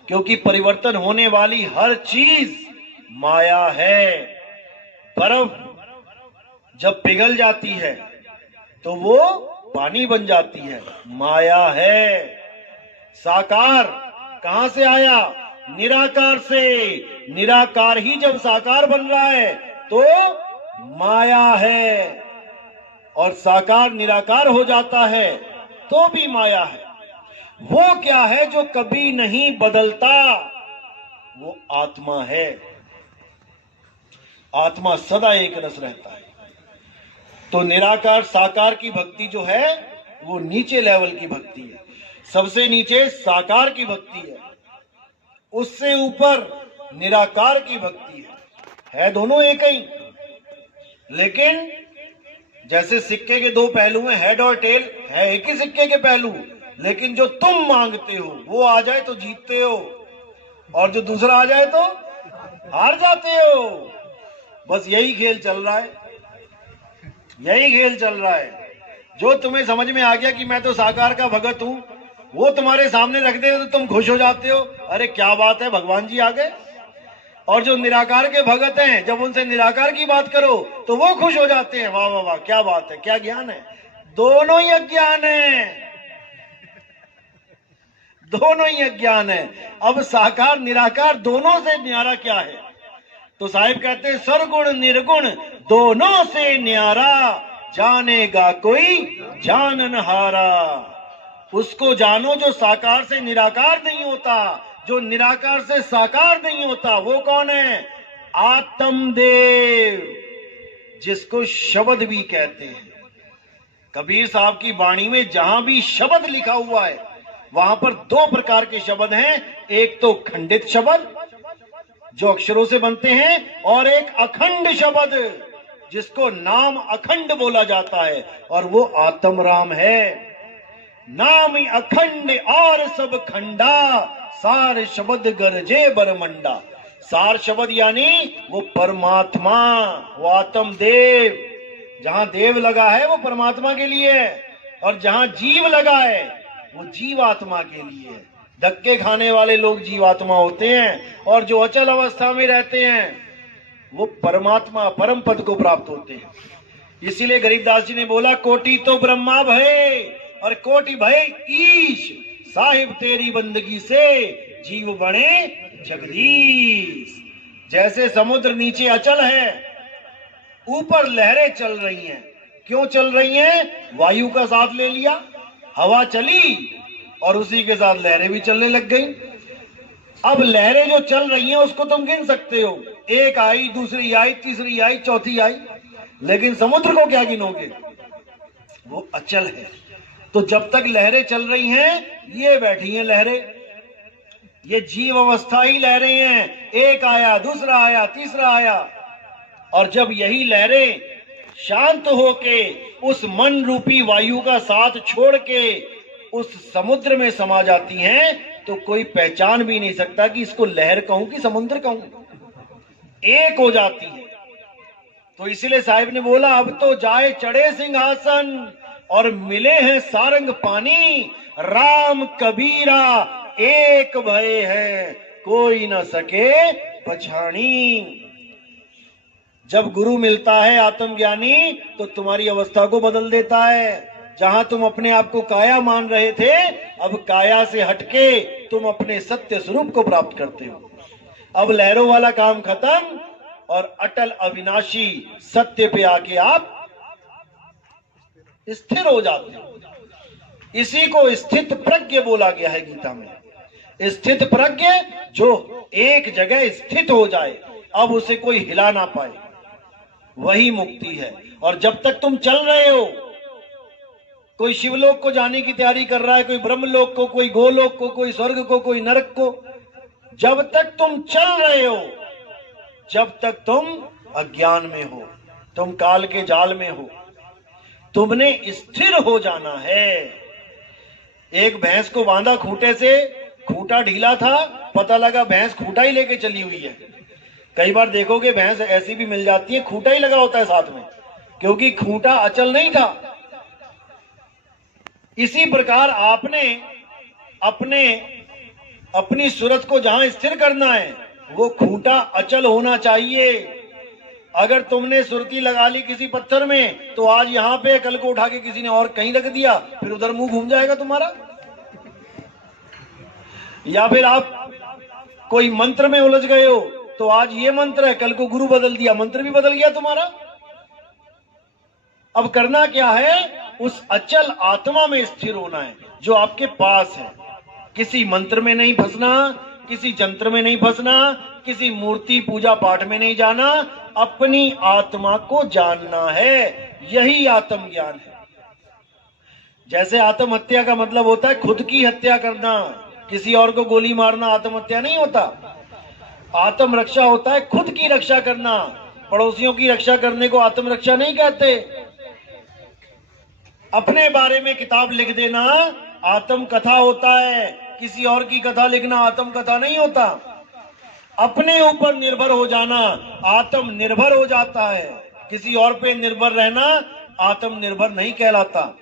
क्योंकि परिवर्तन होने वाली हर चीज माया है। बर्फ जब पिघल जाती है तो वो पानी बन जाती है, माया है। साकार कहां से आया? निराकार से। निराकार ही जब साकार बन रहा है तो माया है, और साकार निराकार हो जाता है तो भी माया है। वो क्या है जो कभी नहीं बदलता? वो आत्मा है। आत्मा सदा एक रस रहता है। तो निराकार साकार की भक्ति जो है वो नीचे लेवल की भक्ति है। सबसे नीचे साकार की भक्ति है, उससे ऊपर निराकार की भक्ति है दोनों एक ही। लेकिन जैसे सिक्के के दो पहलू हैं, हेड और टेल, है एक ही सिक्के के पहलू, लेकिन जो तुम मांगते हो वो आ जाए तो जीतते हो, और जो दूसरा आ जाए तो हार जाते हो। बस यही खेल चल रहा है, यही खेल चल रहा है। जो तुम्हें समझ में आ गया कि मैं तो साकार का भगत हूं, वो तुम्हारे सामने रख दे तो तुम खुश हो जाते हो, अरे क्या बात है, भगवान जी आ गए। और जो निराकार के भगत हैं, जब उनसे निराकार की बात करो तो वो खुश हो जाते हैं, वाह वाह वाह, क्या बात है, क्या ज्ञान है। दोनों ही अज्ञान है, दोनों ही अज्ञान है। अब साकार निराकार दोनों से न्यारा क्या है? तो साहिब कहते हैं सरगुण निर्गुण दोनों से न्यारा, जानेगा कोई जानन हारा। उसको जानो जो साकार से निराकार नहीं होता, जो निराकार से साकार नहीं होता। वो कौन है? आत्मदेव, जिसको शब्द भी कहते हैं। कबीर साहब की वाणी में जहां भी शब्द लिखा हुआ है वहां पर दो प्रकार के शब्द हैं, एक तो खंडित शब्द जो अक्षरों से बनते हैं, और एक अखंड शब्द जिसको नाम अखंड बोला जाता है, और वो आत्म राम है। नाम अखंड और सब खंडा, सार शब्द गरजे बरमंडा। सार शब्द यानी वो परमात्मा, वो आत्म देव। जहां देव लगा है वो परमात्मा के लिए है, और जहां जीव लगा है वो जीवात्मा के लिए है। धक्के खाने वाले लोग जीवात्मा होते हैं, और जो अचल अवस्था में रहते हैं वो परमात्मा परम पद को प्राप्त होते हैं। इसीलिए गरीबदास जी ने बोला, कोटि तो ब्रह्मा भय और कोटि भय ईश, साहिब तेरी बंदगी से जीव बने जगदीश। जैसे समुद्र नीचे अचल है, ऊपर लहरें चल रही हैं। क्यों चल रही हैं? वायु का साथ ले लिया, हवा चली और उसी के साथ लहरें भी चलने लग गई। अब लहरें जो चल रही हैं उसको तुम गिन सकते हो, एक आई, दूसरी आई, तीसरी आई, चौथी आई, लेकिन समुद्र को क्या गिनोगे? वो अचल है। तो जब तक लहरें चल रही हैं, ये बैठी हैं लहरें, ये जीव अवस्था ही लहरें हैं। एक आया, दूसरा आया, तीसरा आया, और जब यही लहरें शांत होके उस मन रूपी वायु का साथ छोड़ के उस समुद्र में समा जाती हैं, तो कोई पहचान भी नहीं सकता कि इसको लहर कहूं कि समुद्र कहूं, एक हो जाती है। तो इसलिए साहिब ने बोला, अब तो जाए चढ़े सिंहासन और मिले हैं सारंग पानी, राम कबीरा एक भय है, कोई न सके पछाणी। जब गुरु मिलता है आत्मज्ञानी तो तुम्हारी अवस्था को बदल देता है। जहां तुम अपने आप को काया मान रहे थे, अब काया से हटके तुम अपने सत्य स्वरूप को प्राप्त करते हो। अब लहरों वाला काम खत्म और अटल अविनाशी सत्य पे आके आप स्थिर हो जाते हो। इसी को स्थित प्रज्ञ बोला गया है गीता में। स्थित प्रज्ञ जो एक जगह स्थित हो जाए, अब उसे कोई हिला ना पाए, वही मुक्ति है। और जब तक तुम चल रहे हो, कोई शिवलोक को जाने की तैयारी कर रहा है, कोई ब्रह्मलोक को, कोई गोलोक को, कोई स्वर्ग को, कोई नरक को, जब तक तुम चल रहे हो, जब तक तुम अज्ञान में हो, तुम काल के जाल में हो, तुमने स्थिर हो जाना है। एक भैंस को बांधा खूंटे से, खूंटा ढीला था, पता लगा भैंस खूंटा ही लेके चली हुई है। कई बार देखोगे भैंस ऐसी भी मिल जाती है, खूंटा ही लगा होता है साथ में, क्योंकि खूंटा अचल नहीं था। इसी प्रकार आपने अपनी सूरत को जहां स्थिर करना है, वो खूंटा अचल होना चाहिए। अगर तुमने सुरती लगा ली किसी पत्थर में, तो आज यहां पे, कल को उठा के किसी ने और कहीं रख दिया, फिर उधर मुंह घूम जाएगा तुम्हारा। या फिर आप कोई मंत्र में उलझ गए हो, तो आज ये मंत्र है, कल को गुरु बदल दिया, मंत्र भी बदल गया तुम्हारा। अब करना क्या है? उस अचल आत्मा में स्थिर होना है जो आपके पास है। किसी मंत्र में नहीं फंसना, किसी जंत्र में नहीं फंसना, किसी मूर्ति पूजा पाठ में नहीं जाना, अपनी आत्मा को जानना है। यही आत्मज्ञान है। जैसे आत्महत्या का मतलब होता है खुद की हत्या करना, किसी और को गोली मारना आत्महत्या नहीं होता। आत्मरक्षा होता है खुद की रक्षा करना, पड़ोसियों की रक्षा करने को आत्मरक्षा नहीं कहते। अपने बारे में किताब लिख देना आत्मकथा होता है, किसी और की कथा लिखना आत्मकथा नहीं होता। अपने ऊपर निर्भर हो जाना आत्मनिर्भर हो जाता है, किसी और पे निर्भर रहना आत्मनिर्भर नहीं कहलाता।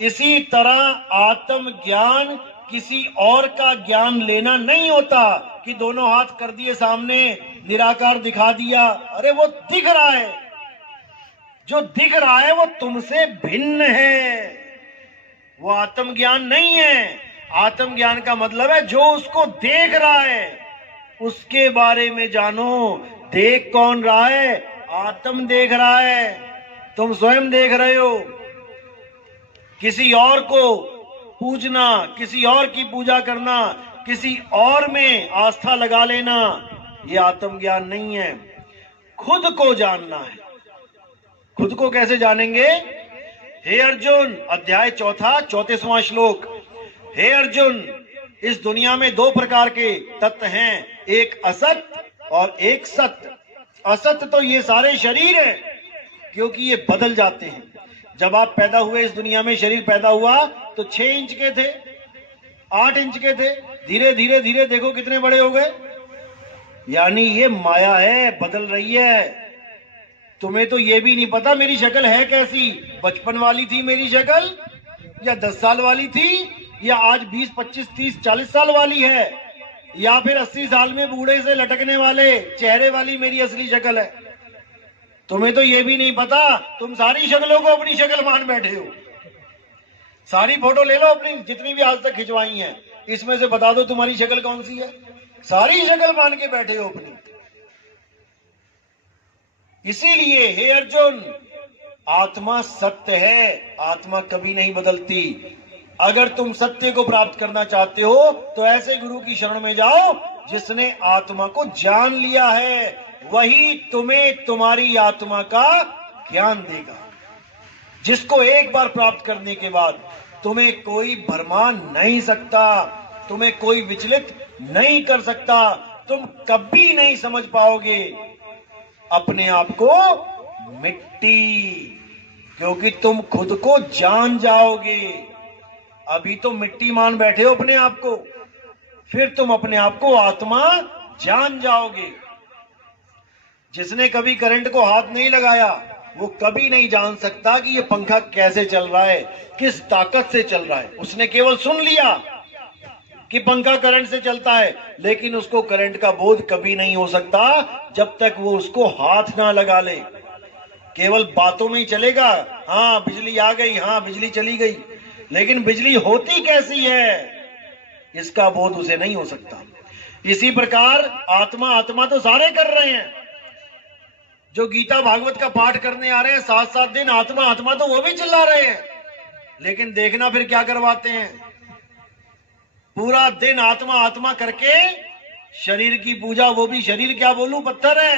इसी तरह आत्मज्ञान किसी और का ज्ञान लेना नहीं होता कि दोनों हाथ कर दिए सामने, निराकार दिखा दिया, अरे वो दिख रहा है, जो दिख रहा है वो तुमसे भिन्न है, वो आत्मज्ञान नहीं है। आत्मज्ञान का मतलब है जो उसको देख रहा है उसके बारे में जानो। देख कौन रहा है? आत्म देख रहा है, तुम स्वयं देख रहे हो। किसी और को पूजना, किसी और की पूजा करना, किसी और में आस्था लगा लेना, ये आत्मज्ञान नहीं है। खुद को जानना है। खुद को कैसे जानेंगे? हे अर्जुन, अध्याय 4 34वां श्लोक। हे अर्जुन, इस दुनिया में 2 प्रकार के तत्व हैं, एक असत और एक सत्य। असत तो ये सारे शरीर है, क्योंकि ये बदल जाते हैं। जब आप पैदा हुए इस दुनिया में, शरीर पैदा हुआ तो 6 इंच के थे, 8 इंच के थे, धीरे धीरे धीरे देखो कितने बड़े हो गए। यानी ये माया है, बदल रही है। तुम्हें तो ये भी नहीं पता मेरी शक्ल है कैसी, बचपन वाली थी मेरी शक्ल, या 10 साल वाली थी, या आज 20, 25, 30, 40 साल वाली है, या फिर 80 साल में बूढ़े से लटकने वाले चेहरे वाली मेरी असली शक्ल है। तुम्हें तो ये भी नहीं पता, तुम सारी शक्लों को अपनी शक्ल मान बैठे हो। सारी फोटो ले लो अपनी, जितनी भी आज तक खिंचवाई हैं, इसमें से बता दो तुम्हारी शक्ल कौन सी है। सारी शक्ल मान के बैठे हो अपनी। इसीलिए हे अर्जुन, आत्मा सत्य है, आत्मा कभी नहीं बदलती। अगर तुम सत्य को प्राप्त करना चाहते हो तो ऐसे गुरु की शरण में जाओ जिसने आत्मा को जान लिया है, वही तुम्हें तुम्हारी आत्मा का ज्ञान देगा, जिसको एक बार प्राप्त करने के बाद तुम्हें कोई भरमा नहीं सकता, तुम्हें कोई विचलित नहीं कर सकता। तुम कभी नहीं समझ पाओगे अपने आप को मिट्टी, क्योंकि तुम खुद को जान जाओगे। अभी तो मिट्टी मान बैठे हो अपने आप को, फिर तुम अपने आप को आत्मा जान जाओगे। जिसने कभी करंट को हाथ नहीं लगाया वो कभी नहीं जान सकता कि ये पंखा कैसे चल रहा है, किस ताकत से चल रहा है। उसने केवल सुन लिया कि पंखा करंट से चलता है, लेकिन उसको करंट का बोध कभी नहीं हो सकता जब तक वो उसको हाथ ना लगा ले। केवल बातों में ही चलेगा, हाँ बिजली आ गई, हाँ बिजली चली गई, लेकिन बिजली होती कैसी है इसका बोध उसे नहीं हो सकता। इसी प्रकार आत्मा आत्मा तो सारे कर रहे हैं, जो गीता भागवत का पाठ करने आ रहे हैं 7-7 दिन, आत्मा आत्मा तो वो भी चिल्ला रहे हैं, लेकिन देखना फिर क्या करवाते हैं। पूरा दिन आत्मा आत्मा करके शरीर की पूजा, वो भी शरीर क्या बोलूं, पत्थर है,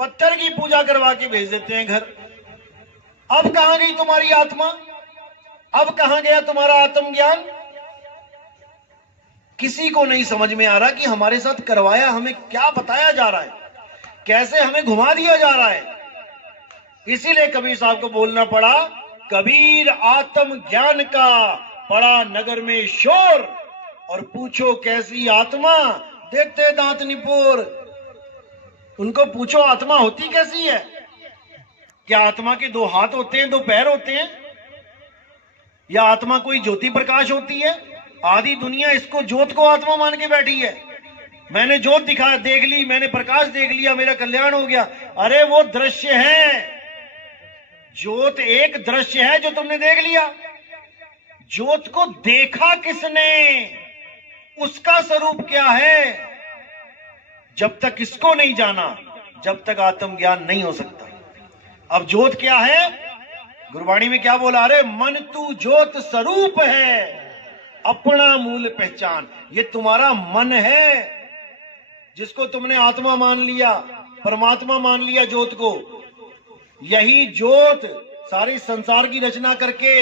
पत्थर की पूजा करवा के भेज देते हैं घर। अब कहां गई तुम्हारी आत्मा? अब कहां गया तुम्हारा आत्मज्ञान? किसी को नहीं समझ में आ रहा कि हमारे साथ करवाया हमें क्या बताया जा रहा है, कैसे हमें घुमा दिया जा रहा है। इसीलिए कबीर साहब को बोलना पड़ा, कबीर आत्म ज्ञान का पड़ा नगर में शोर, और पूछो कैसी आत्मा, देखते दांत निपोर। उनको पूछो आत्मा होती कैसी है? क्या आत्मा के 2 हाथ होते हैं, 2 पैर होते हैं, या आत्मा कोई ज्योति प्रकाश होती है? आधी दुनिया इसको ज्योत को आत्मा मान के बैठी है। मैंने ज्योत देख ली, मैंने प्रकाश देख लिया, मेरा कल्याण हो गया। अरे वो दृश्य है, ज्योत एक दृश्य है जो तुमने देख लिया। ज्योत को देखा किसने, उसका स्वरूप क्या है? जब तक इसको नहीं जाना, जब तक आत्मज्ञान नहीं हो सकता। अब ज्योत क्या है? गुरबाणी में क्या बोला? अरे मन तू ज्योत स्वरूप है, अपना मूल पहचान। ये तुम्हारा मन है जिसको तुमने आत्मा मान लिया, परमात्मा मान लिया ज्योत को। यही ज्योत सारी संसार की रचना करके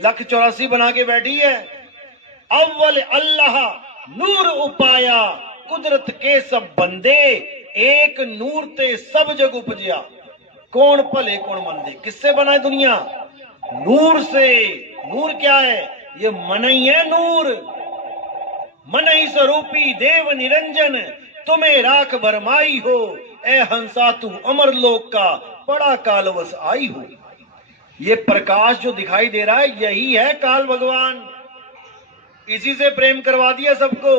184 बना के बैठी है। अव्वल अल्लाह नूर उपाया, कुदरत के सब बंदे, एक नूर ते सब जग उपजया, कौन भले कौन मंदे। किससे बना है दुनिया? नूर से। नूर क्या है? ये मन ही है नूर। मन ही स्वरूपी देव निरंजन, तुम्हें राख भरमाई हो, ए हंसा तू अमर लोक का बड़ा कालवश आई हो। ये प्रकाश जो दिखाई दे रहा है यही है काल भगवान। इसी से प्रेम करवा दिया सबको।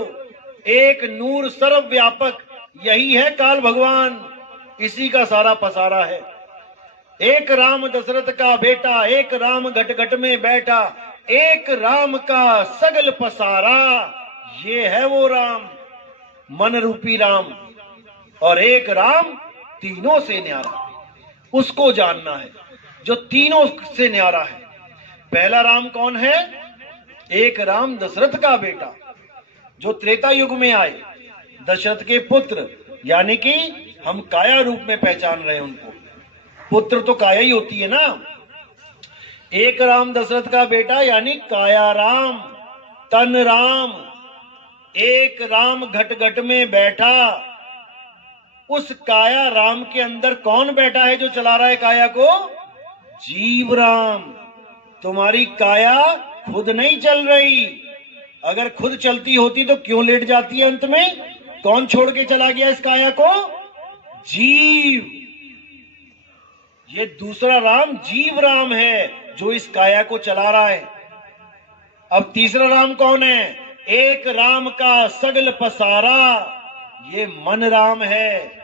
एक नूर सर्वव्यापक, यही है काल भगवान। इसी का सारा पसारा है। एक राम दशरथ का बेटा, एक राम घट घट में बैठा, एक राम का सगल पसारा, ये है वो राम, मन रूपी राम। और एक राम तीनों से न्यारा, उसको जानना है जो तीनों से न्यारा है। पहला राम कौन है? एक राम दशरथ का बेटा, जो त्रेता युग में आए, दशरथ के पुत्र, यानी कि हम काया रूप में पहचान रहे हैं उनको। पुत्र तो काया ही होती है ना। एक राम दशरथ का बेटा यानी काया राम, तन राम। एक राम घट घट में बैठा, उस काया राम के अंदर कौन बैठा है जो चला रहा है काया को? जीव राम। तुम्हारी काया खुद नहीं चल रही। अगर खुद चलती होती तो क्यों लेट जाती है अंत में? कौन छोड़ के चला गया इस काया को? जीव। ये दूसरा राम जीव राम है जो इस काया को चला रहा है। अब तीसरा राम कौन है? एक राम का सगल पसारा, ये मन राम है।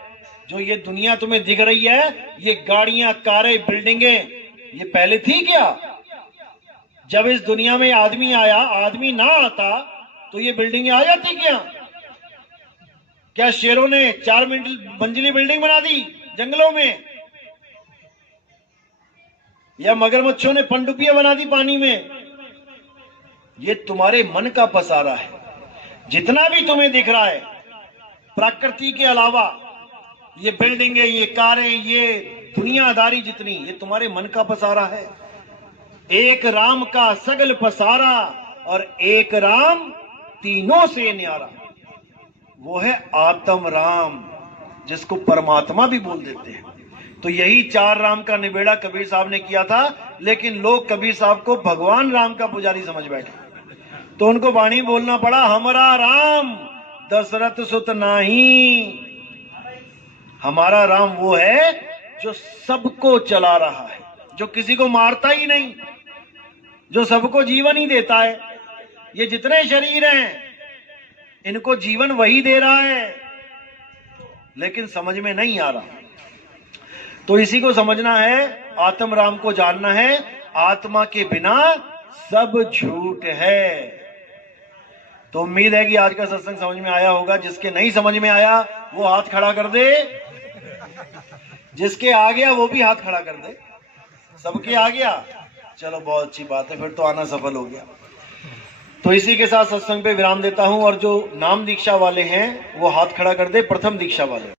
जो ये दुनिया तुम्हें दिख रही है, ये गाड़ियां, कारें, बिल्डिंगें, ये पहले थी क्या? जब इस दुनिया में आदमी आया, आदमी ना आता तो ये बिल्डिंगें आ जाती क्या? क्या शेरों ने 4 मंजिली बिल्डिंग बना दी जंगलों में? या मगरमच्छों ने पनडुब्बियां बना दी पानी में? ये तुम्हारे मन का पसारा है। जितना भी तुम्हें दिख रहा है प्रकृति के अलावा, ये बिल्डिंगें, ये कारें, ये दुनियादारी जितनी, ये तुम्हारे मन का पसारा है। एक राम का सगल पसारा और एक राम तीनों से न्यारा, वो है आत्म राम, जिसको परमात्मा भी बोल देते हैं। तो यही 4 राम का निबेड़ा कबीर साहब ने किया था, लेकिन लोग कबीर साहब को भगवान राम का पुजारी समझ बैठे। तो उनको वाणी बोलना पड़ा, हमारा राम दशरथ सुत नाही। हमारा राम वो है जो सबको चला रहा है, जो किसी को मारता ही नहीं, जो सबको जीवन ही देता है। ये जितने शरीर हैं इनको जीवन वही दे रहा है, लेकिन समझ में नहीं आ रहा। तो इसी को समझना है, आत्म राम को जानना है। आत्मा के बिना सब झूठ है। तो उम्मीद है कि आज का सत्संग समझ में आया होगा। जिसके नहीं समझ में आया वो हाथ खड़ा कर दे, जिसके आ गया वो भी हाथ खड़ा कर दे। सबके आ गया, चलो बहुत अच्छी बात है, फिर तो आना सफल हो गया। तो इसी के साथ सत्संग पे विराम देता हूं। और जो नाम दीक्षा वाले हैं वो हाथ खड़ा कर दे, प्रथम दीक्षा वाले।